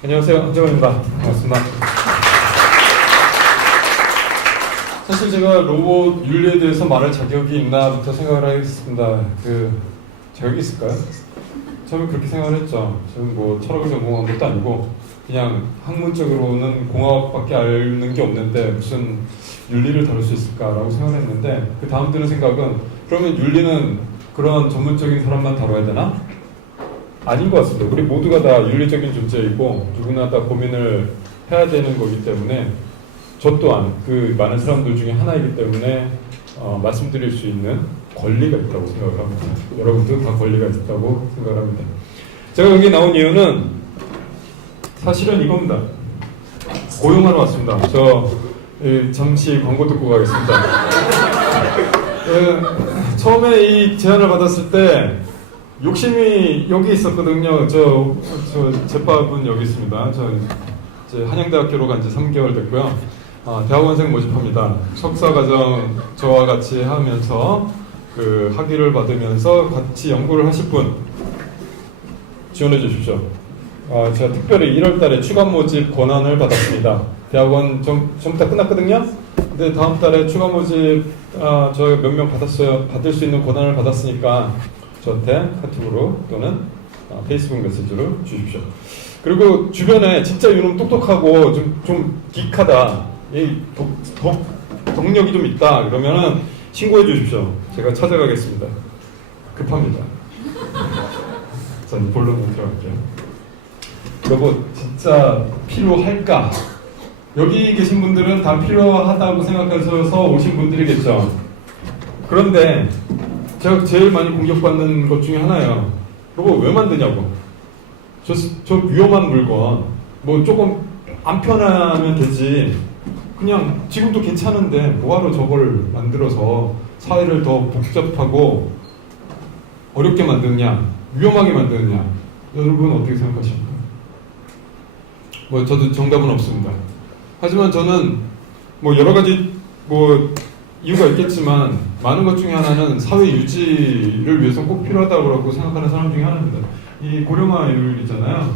안녕하세요, 한정원입니다. 반갑습니다. 사실 제가 로봇 윤리에 대해서 말할 자격이 있나부터 생각을 하겠습니다. 자격이 있을까요? 처음에 그렇게 생각을 했죠. 저는 뭐 철학을 전공한 것도 아니고 그냥 학문적으로는 공학밖에 아는 게 없는데 무슨 윤리를 다룰 수 있을까라고 생각을 했는데 그 다음 드는 생각은 그러면 윤리는 그런 전문적인 사람만 다뤄야 되나? 아닌 것 같습니다. 우리 모두가 다 윤리적인 존재이고 누구나 다 고민을 해야 되는 거기 때문에 저 또한 그 많은 사람들 중에 하나이기 때문에 말씀드릴 수 있는 권리가 있다고 생각을 합니다. 여러분도 다 권리가 있다고 생각을 합니다. 제가 여기 나온 이유는 사실은 이겁니다. 고용하러 왔습니다. 잠시 광고 듣고 가겠습니다. 처음에 이 제안을 받았을 때 욕심이 여기 있었거든요. 제밥은 여기 있습니다. 이제 한양대학교로 간 지 3개월 됐고요. 대학원생 모집합니다. 석사과정 저와 같이 하면서 그 학위를 받으면서 같이 연구를 하실 분 지원해 주십시오. 제가 특별히 1월달에 추가 모집 권한을 받았습니다. 대학원 전부 다 끝났거든요. 근데 다음 달에 추가 모집 저 몇 명 받았어요. 받을 수 있는 권한을 받았으니까 저한테 카톡으로 또는 페이스북 메시지로 주십시오. 그리고 주변에 진짜 이놈 똑똑하고 좀 긱하다, 덕력이 좀 있다 그러면은 신고해 주십시오. 제가 찾아가겠습니다. 급합니다. 전 본론으로 들어갈게요. 여러분 진짜 필요할까? 여기 계신 분들은 다 필요하다고 생각하셔서 오신 분들이겠죠. 그런데 제가 제일 많이 공격받는 것 중에 하나예요. 로봇 왜 만드냐고. 저 위험한 물건 뭐 조금 안 편하면 되지. 그냥 지금도 괜찮은데 뭐하러 저걸 만들어서 사회를 더 복잡하고 어렵게 만드느냐, 위험하게 만드느냐. 여러분 어떻게 생각하십니까? 뭐 저도 정답은 없습니다. 하지만 저는 뭐 여러 가지 이유가 있겠지만 많은 것 중에 하나는 사회 유지를 위해서 꼭 필요하다고 생각하는 사람 중에 하나입니다. 이 고령화율이잖아요.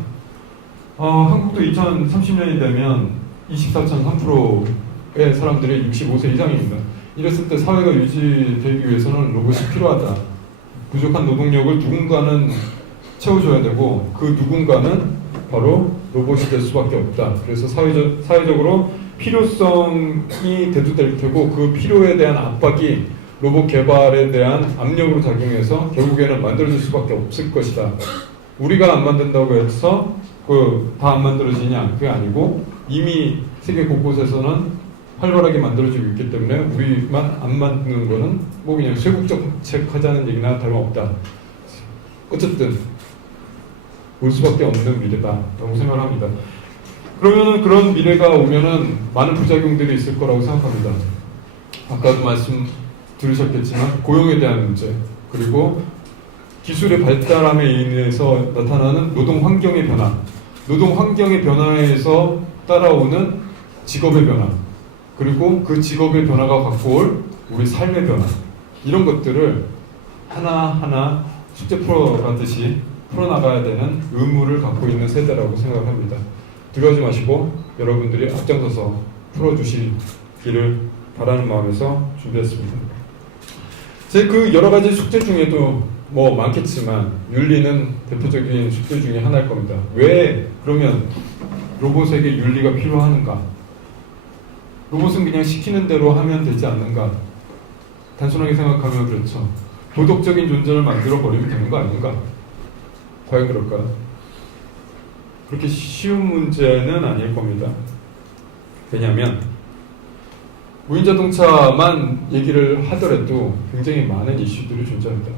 한국도 2030년이 되면 24.3%의 사람들이 65세 이상입니다. 이랬을 때 사회가 유지되기 위해서는 로봇이 필요하다. 부족한 노동력을 누군가는 채워줘야 되고 그 누군가는 바로 로봇이 될 수밖에 없다. 그래서 사회적으로 필요성이 대두될 테고 그 필요에 대한 압박이 로봇 개발에 대한 압력으로 작용해서 결국에는 만들어질 수밖에 없을 것이다. 우리가 안 만든다고 해서 다 안 만들어지냐? 그게 아니고 이미 세계 곳곳에서는 활발하게 만들어지고 있기 때문에 우리만 안 만드는 거는 뭐 그냥 쇄국정책 하자는 얘기나 다름없다. 어쨌든 올 수밖에 없는 미래다라고 생각을 합니다. 그러면은 그런 미래가 오면은 많은 부작용들이 있을 거라고 생각합니다. 아까도 말씀 들으셨겠지만 고용에 대한 문제, 그리고 기술의 발달함에 인해서 나타나는 노동 환경의 변화, 노동 환경의 변화에서 따라오는 직업의 변화, 그리고 그 직업의 변화가 갖고 올 우리 삶의 변화, 이런 것들을 하나하나 숙제 풀어가듯이 풀어나가야 되는 의무를 갖고 있는 세대라고 생각을 합니다. 두려워하지 마시고 여러분들이 앞장서서 풀어주시기를 바라는 마음에서 준비했습니다. 제 여러 가지 숙제 중에도 뭐 많겠지만 윤리는 대표적인 숙제 중에 하나일 겁니다. 왜 그러면 로봇에게 윤리가 필요한가? 로봇은 그냥 시키는 대로 하면 되지 않는가? 단순하게 생각하면 그렇죠. 도덕적인 존재를 만들어 버리면 되는 거 아닌가? 과연 그럴까요? 그렇게 쉬운 문제는 아닐 겁니다. 왜냐하면 무인자동차만 얘기를 하더라도 굉장히 많은 이슈들이 존재합니다.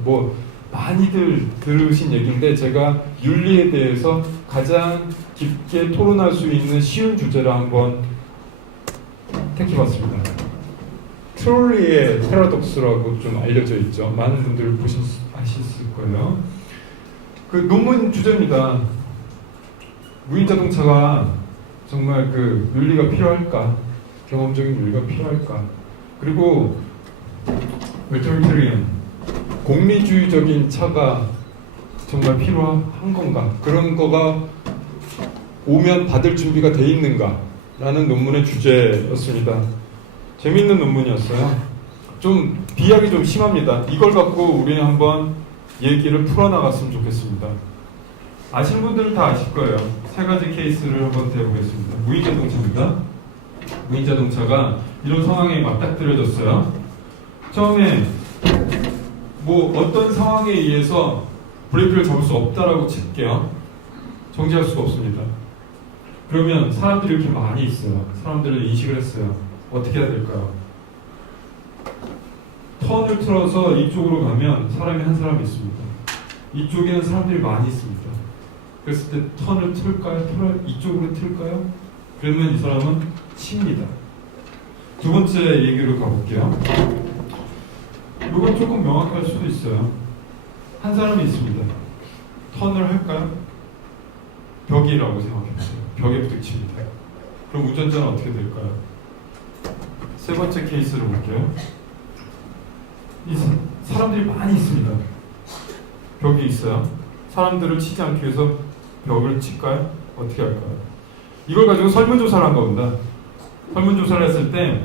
많이들 들으신 얘기인데 제가 윤리에 대해서 가장 깊게 토론할 수 있는 쉬운 주제를 한번 택해봤습니다. 트롤리의 패러독스라고 좀 알려져 있죠. 많은 분들 아셨을 거예요. 그 논문 주제입니다. 무인자동차가 정말 윤리가 필요할까? 경험적인 윤리가 필요할까? 그리고 utilitarian, 공리주의적인 차가 정말 필요한 건가? 그런 거가 오면 받을 준비가 돼 있는가? 라는 논문의 주제였습니다. 재미있는 논문이었어요. 좀 비약이 좀 심합니다. 이걸 갖고 우리는 한번 얘기를 풀어나갔으면 좋겠습니다. 아시는 분들은 다 아실 거예요. 세 가지 케이스를 한번 대보겠습니다. 무인자동차입니다. 무인자동차가 이런 상황에 맞닥뜨려졌어요. 처음에 뭐 어떤 상황에 의해서 브레이크를 잡을 수 없다라고 칠게요. 정지할 수가 없습니다. 그러면 사람들이 이렇게 많이 있어요. 사람들은 인식을 했어요. 어떻게 해야 될까요? 턴을 틀어서 이쪽으로 가면 사람이 한 사람이 있습니다. 이쪽에는 사람들이 많이 있습니다. 그랬을 때 턴을 틀까요? 이쪽으로 틀까요? 그러면 이 사람은 칩니다. 두 번째 얘기로 가볼게요. 이건 조금 명확할 수도 있어요. 한 사람이 있습니다. 턴을 할까요? 벽이라고 생각해보세요. 벽에 부딪힙니다. 그럼 운전자는 어떻게 될까요? 세 번째 케이스를 볼게요. 이 사람들이 많이 있습니다. 벽이 있어요. 사람들을 치지 않기 위해서 벽을 칠까요? 어떻게 할까요? 이걸 가지고 설문조사를 한 겁니다. 설문조사를 했을 때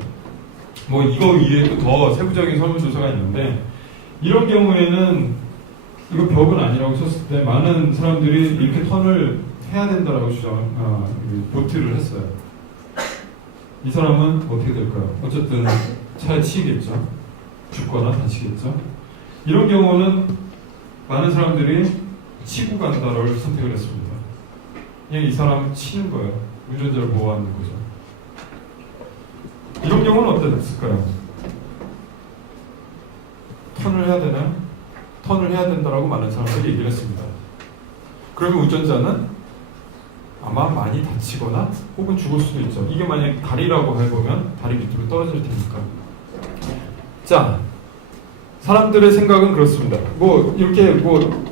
뭐 이거 위에도 더 세부적인 설문조사가 있는데 이런 경우에는 이거 벽은 아니라고 쳤을 때 많은 사람들이 이렇게 턴을 해야 된다라고 보트를 했어요. 이 사람은 어떻게 될까요? 어쨌든 차에 치이겠죠. 죽거나 다치겠죠. 이런 경우는 많은 사람들이 치고 간다라고 선택을 했습니다. 그냥 이 사람 치는 거예요. 운전자를 보호하는 거죠. 이런 경우는 어땠을까요? 턴을 해야 되나요? 턴을 해야 된다라고 많은 사람들이 얘기를 했습니다. 그러면 운전자는 아마 많이 다치거나 혹은 죽을 수도 있죠. 이게 만약 다리라고 해보면 다리 밑으로 떨어질 테니까. 자, 사람들의 생각은 그렇습니다. 뭐 이렇게 뭐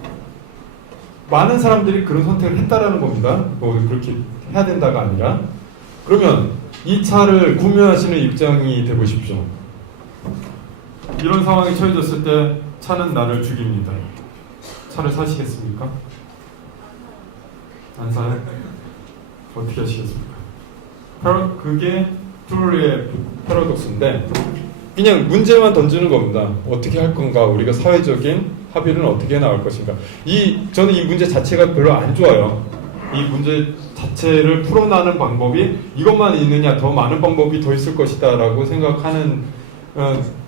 많은 사람들이 그런 선택을 했다라는 겁니다. 뭐 그렇게 해야 된다가 아니라. 그러면 이 차를 구매하시는 입장이 되보십시오. 이런 상황에 처해졌을 때 차는 나를 죽입니다. 차를 사시겠습니까? 안 사요? 어떻게 하시겠습니까? 그게 트롤의 패러독스인데 그냥 문제만 던지는 겁니다. 어떻게 할 건가? 우리가 사회적인 합의는 어떻게 나올 것인가? 저는 이 문제 자체가 별로 안 좋아요. 이 문제 자체를 풀어나는 방법이 이것만 있느냐, 더 많은 방법이 더 있을 것이다 라고 생각하는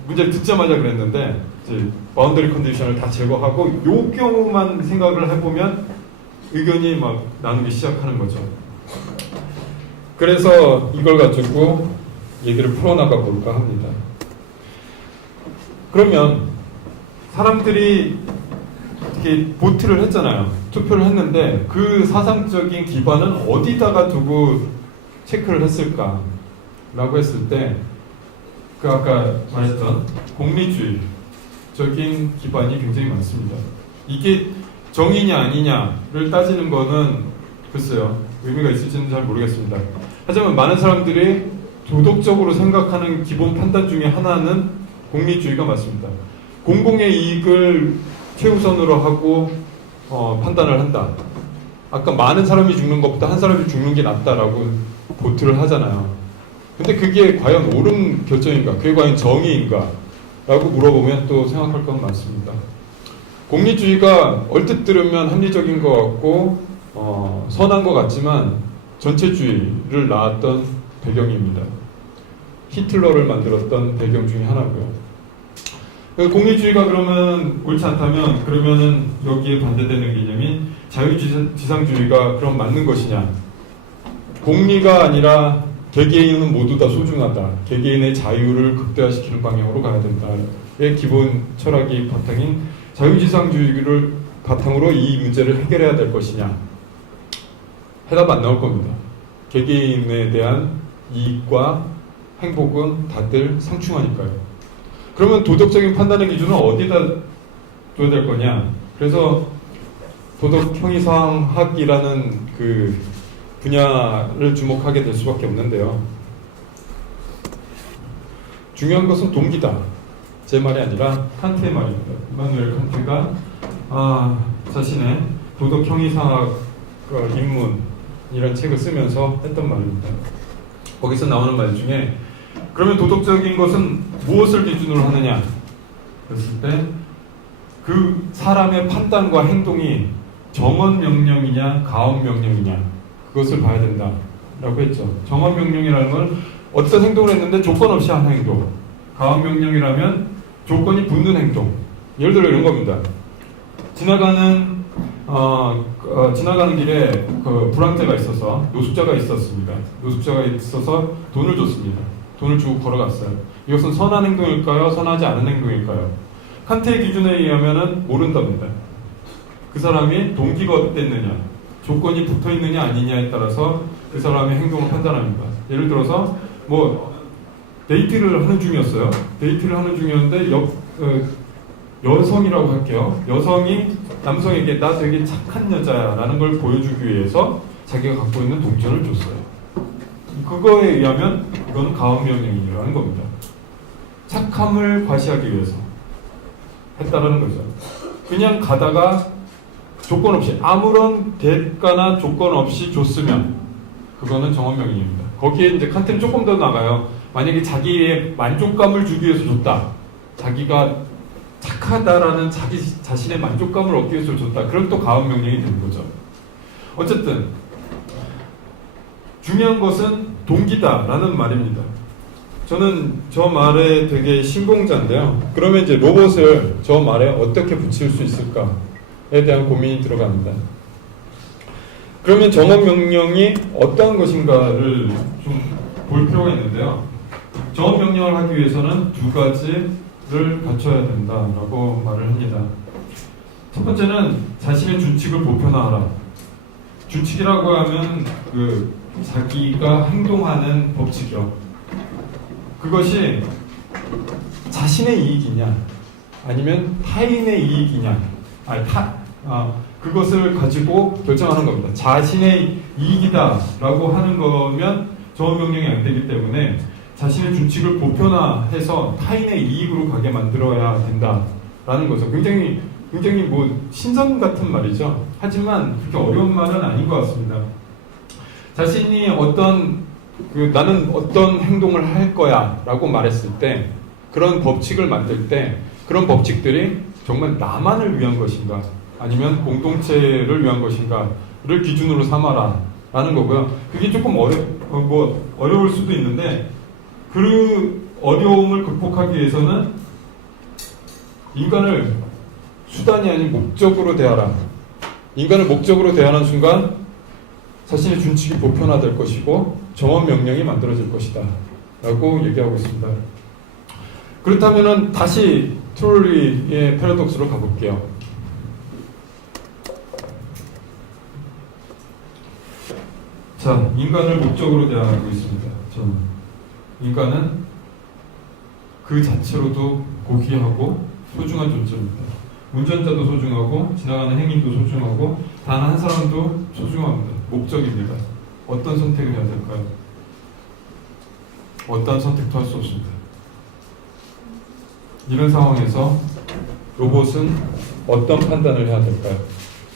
문제를 듣자마자 그랬는데 이제 바운더리 컨디션을 다 제거하고 요 경우만 생각을 해보면 의견이 막 나누기 시작하는 거죠. 그래서 이걸 가지고 얘기를 풀어나가 볼까 합니다. 그러면 사람들이 이렇게 보트를 했잖아요. 투표를 했는데 그 사상적인 기반은 어디다가 두고 체크를 했을까? 라고 했을 때 그 아까 말했던 공리주의적인 기반이 굉장히 많습니다. 이게 정의냐 아니냐를 따지는 거는 글쎄요. 의미가 있을지는 잘 모르겠습니다. 하지만 많은 사람들이 도덕적으로 생각하는 기본 판단 중에 하나는 공리주의가 맞습니다. 공공의 이익을 최우선으로 하고 판단을 한다. 아까 많은 사람이 죽는 것보다 한 사람이 죽는 게 낫다라고 보트를 하잖아요. 근데 그게 과연 옳은 결정인가? 그게 과연 정의인가? 라고 물어보면 또 생각할 건 많습니다. 공리주의가 얼뜻 들으면 합리적인 것 같고 선한 것 같지만 전체주의를 낳았던 배경입니다. 히틀러를 만들었던 배경 중에 하나고요. 공리주의가 그러면 옳지 않다면 그러면은 여기에 반대되는 개념인 자유지상주의가 그럼 맞는 것이냐? 공리가 아니라 개개인은 모두 다 소중하다. 개개인의 자유를 극대화시키는 방향으로 가야 된다의 기본 철학이 바탕인 자유지상주의를 바탕으로 이 문제를 해결해야 될 것이냐? 해답 안 나올 겁니다. 개개인에 대한 이익과 행복은 다들 상충하니까요. 그러면 도덕적인 판단의 기준은 어디다 둬야 될 거냐? 그래서 도덕형이상학이라는 그 분야를 주목하게 될 수밖에 없는데요. 중요한 것은 동기다. 제 말이 아니라 칸트의 말입니다. 이마누엘 칸트가 자신의 도덕형이상학 입문 이런 책을 쓰면서 했던 말입니다. 거기서 나오는 말 중에 그러면 도덕적인 것은 무엇을 기준으로 하느냐 그랬을 때 그 사람의 판단과 행동이 정언 명령이냐 가언 명령이냐 그것을 봐야 된다 라고 했죠. 정언 명령이라는 건 어떤 행동을 했는데 조건 없이 한 행동, 가언 명령이라면 조건이 붙는 행동. 예를 들어 이런 겁니다. 지나가는 길에 그 불황자가 있어서 노숙자가 있었습니다. 노숙자가 있어서 돈을 줬습니다. 돈을 주고 걸어갔어요. 이것은 선한 행동일까요? 선하지 않은 행동일까요? 칸트의 기준에 의하면은 모른답니다. 그 사람이 동기가 어땠느냐, 조건이 붙어 있느냐 아니냐에 따라서 그 사람의 행동을 판단합니다. 예를 들어서 뭐 데이트를 하는 중이었어요. 데이트를 하는 중이었는데 여성이라고 할게요. 여성이 남성에게 나 되게 착한 여자야라는 걸 보여주기 위해서 자기가 갖고 있는 동전을 줬어요. 그거에 의하면 이거는 가언 명령이라는 겁니다. 착함을 과시하기 위해서 했다라는 거죠. 그냥 가다가 조건 없이 아무런 대가나 조건 없이 줬으면 그거는 정언 명령입니다. 거기에 이제 칸트는 조금 더 나가요. 만약에 자기의 만족감을 주기 위해서 줬다. 자기가 착하다라는 자기 자신의 만족감을 얻기 위해서 줬다. 그럼 또 가언 명령이 되는 거죠. 어쨌든 중요한 것은 동기다라는 말입니다. 저는 저 말에 되게 신봉자인데요. 그러면 이제 로봇을 저 말에 어떻게 붙일 수 있을까에 대한 고민이 들어갑니다. 그러면 정언 명령이 어떠한 것인가를 좀 볼 필요가 있는데요. 정언 명령을 하기 위해서는 두 가지를 갖춰야 된다라고 말을 합니다. 첫 번째는 자신의 준칙을 보편화하라. 준칙이라고 하면 그 자기가 행동하는 법칙이요. 그것이 자신의 이익이냐 아니면 타인의 이익이냐 그것을 가지고 결정하는 겁니다. 자신의 이익이다라고 하는 거면 정언 명령이 안 되기 때문에 자신의 준칙을 보편화해서 타인의 이익으로 가게 만들어야 된다라는 거죠. 굉장히 뭐 신선 같은 말이죠. 하지만 그렇게 어려운 말은 아닌 것 같습니다. 자신이 나는 어떤 행동을 할 거야 라고 말했을 때 그런 법칙을 만들 때 그런 법칙들이 정말 나만을 위한 것인가 아니면 공동체를 위한 것인가를 기준으로 삼아라 라는 거고요. 그게 조금 어려울 수도 있는데 그 어려움을 극복하기 위해서는 인간을 수단이 아닌 목적으로 대하라. 인간을 목적으로 대하는 순간 자신의 준칙이 보편화될 것이고 정언 명령이 만들어질 것이다 라고 얘기하고 있습니다. 그렇다면 다시 트롤리의 패러독스로 가볼게요. 자, 인간을 목적으로 대하고 있습니다. 저는 인간은 그 자체로도 고귀하고 소중한 존재입니다. 운전자도 소중하고 지나가는 행인도 소중하고 단 한 사람도 소중합니다. 목적입니다. 어떤 선택을 해야 될까요? 어떤 선택도 할 수 없습니다. 이런 상황에서 로봇은 어떤 판단을 해야 될까요?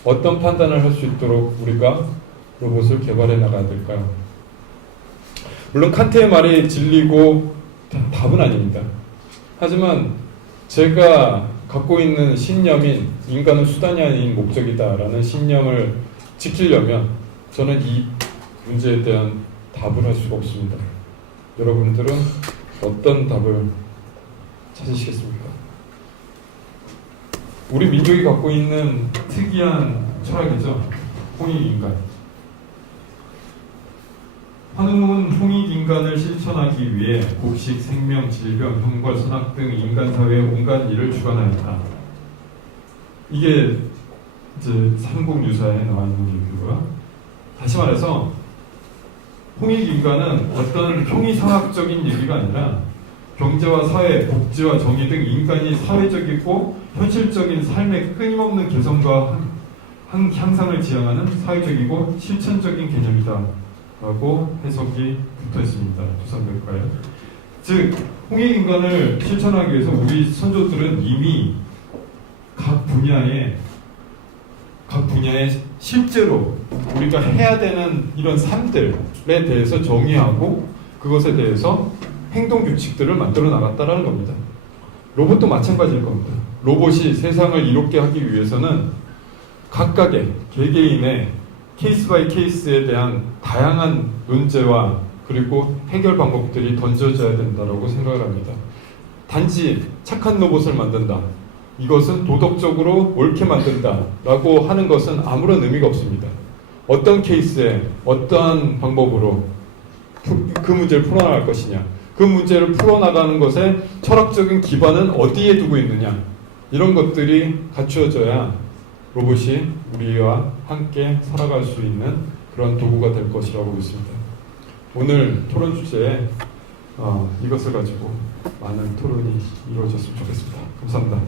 어떤 판단을 할 수 있도록 우리가 로봇을 개발해 나가야 될까요? 물론 칸트의 말이 진리고 답은 아닙니다. 하지만 제가 갖고 있는 신념인 인간은 수단이 아닌 목적이다라는 신념을 지키려면 저는 이 문제에 대한 답을 할 수가 없습니다. 여러분들은 어떤 답을 찾으시겠습니까? 우리 민족이 갖고 있는 특이한 철학이죠. 홍익인간. 환웅은 홍익인간을 실천하기 위해 곡식, 생명, 질병, 형벌, 선악 등 인간사회의 온갖 일을 주관하였다. 이게 이제 삼국유사에 나와 있는 얘기고요. 다시 말해서 홍익인간은 어떤 형이상학적인 얘기가 아니라 경제와 사회, 복지와 정의 등 인간이 사회적이고 현실적인 삶의 끊임없는 개선과 향상을 지향하는 사회적이고 실천적인 개념이다 라고 해석이 붙어 있습니다. 두산백과에. 즉 홍익인간을 실천하기 위해서 우리 선조들은 이미 각 분야에 실제로 우리가 해야 되는 이런 삶들에 대해서 정의하고 그것에 대해서 행동 규칙들을 만들어 나갔다라는 겁니다. 로봇도 마찬가지일 겁니다. 로봇이 세상을 이롭게 하기 위해서는 각각의 개개인의 케이스 바이 케이스에 대한 다양한 논제와 그리고 해결 방법들이 던져져야 된다고 생각을 합니다. 단지 착한 로봇을 만든다. 이것은 도덕적으로 옳게 만든다라고 하는 것은 아무런 의미가 없습니다. 어떤 케이스에 어떠한 방법으로 그 문제를 풀어나갈 것이냐, 그 문제를 풀어나가는 것에 철학적인 기반은 어디에 두고 있느냐, 이런 것들이 갖추어져야 로봇이 우리와 함께 살아갈 수 있는 그런 도구가 될 것이라고 믿습니다. 오늘 토론 주제에 이것을 가지고 많은 토론이 이루어졌으면 좋겠습니다. 감사합니다.